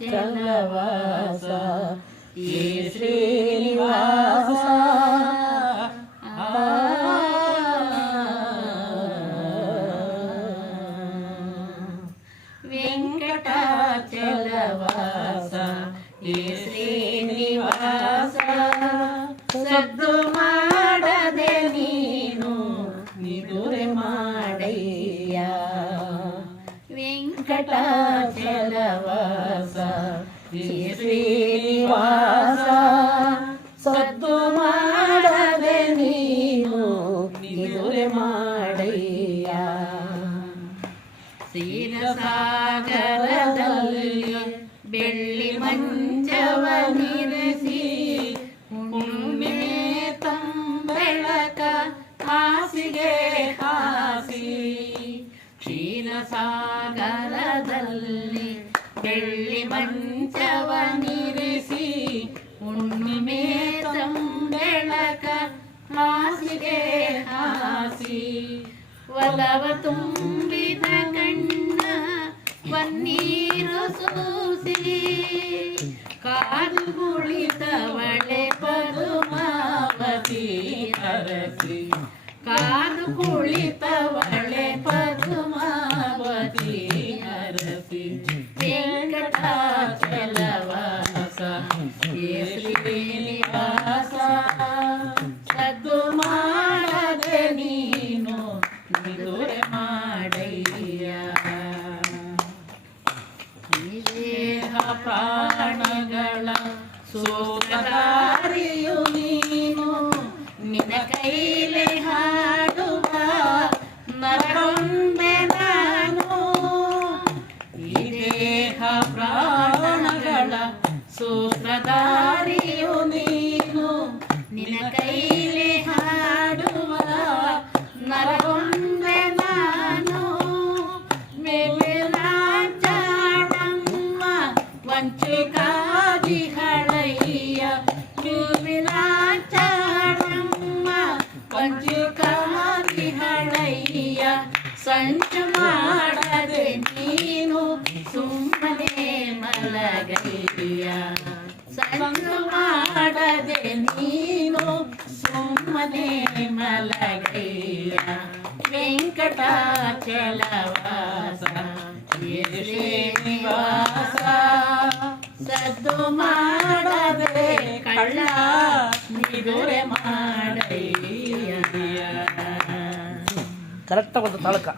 ಚಲವಾಸ ಈ ಶ್ರೀನಿವಾಸ ವೆಂಕಟಾಚಲವಾಸ ಈ ಶ್ರೀನಿವಾಸ ಸದ್ದು ಮಾಡದೆ ನೀನು ನಿದುರೆ ಮಾಡಯ್ಯ ವೆಂಕಟಾಚಲವಾಸ ಈ ಶ್ರೀನಿವಾಸ ಸದ್ದು ಮಾಡದೆ ನೀನು ನಿದುರೆ ಮಾಡಯ್ಯ ಕ್ಷೀರಸಾಗರದಲ್ಲಿ ಬೆಳ್ಳಿ ಮಂಚವನಿರಿಸಿ ಹುಣ್ಣಿಮೆ ತಂಬೆಳಕ ಹಾಸಿಗೆ ಹಾಸಿ ಕ್ಷೀರಸಾಗರದಲ್ಲಿ ಬೆಳ್ಳಿ ಮಂಚವನಿರಿಸಿ ಹುಣ್ಣಿಮೆ ತಂಬೆಳಕ ಹಾಸಿಗೆ ಹಾಸಿ ಒಲವ ತುಂಬಿದ ಕಣ್ಣ ಪನ್ನೀರು ಸೂಸಿ ಕಾದು ಕುಳಿತವಳೆ ಪದುಮಾವತಿ ಅರಸಿ ಕಾದು ಕುಳಿತವಳೆ ಪದುಮಾವತಿ ಅರಸಿ ವೆಂಕಟಾಚಲವಾಸ ಈ ಶ್ರೀನಿವಾಸ ಸದ್ದು ಮಾಡದೆ ನೀನು ನಿದುರೆ ಮಾಡಯ್ಯ ಈ ದೇಹ ಪ್ರಾಣಗಳ ಸೂತ್ರಧಾರಿಯು ನೀನು ನಿನ್ನ ಕೈಲೆ ಹಾಡುವ ನರಗೊಂಬೆ ನಾನು ಈ ದೇಹ ಪ್ರಾಣಗಳ ಸೂತ್ರಧಾರಿಯು ನೀನು ನಿನ್ನ ಕೈಲೆ ಹಾಡುವ ನರಗೊಂಬೆ ನಾನು ಮೇಲಾಚಾಡಮ್ಮ ವಂಚುಕಾದಿ ಹಳಯ್ಯ ಮೇಲಾಚಾಡಮ್ಮ ವಂಚುಕಾದಿ ಹಳಯ್ಯ ಸಂಚು ಮಾಡದೆ ನೀನು ಸುಮ್ಮನೆ ಮಲಗಯ್ಯ ಸಂಚು ಮಾಡದೆ ನೀನು ಸುಮ್ಮನೆ ಮಲಗಯ್ಯ ವೆಂಕಟಾಚಲವಾಸ ಈ ಶ್ರೀನಿವಾಸ ಸದ್ದು ಮಾಡದೆ ಕಳ್ಳ ನಿದುರೆ ಮಾಡಯ್ಯ. ಕರೆಕ್ಟಾಗಿ ಒಂದು ತಾಳಕ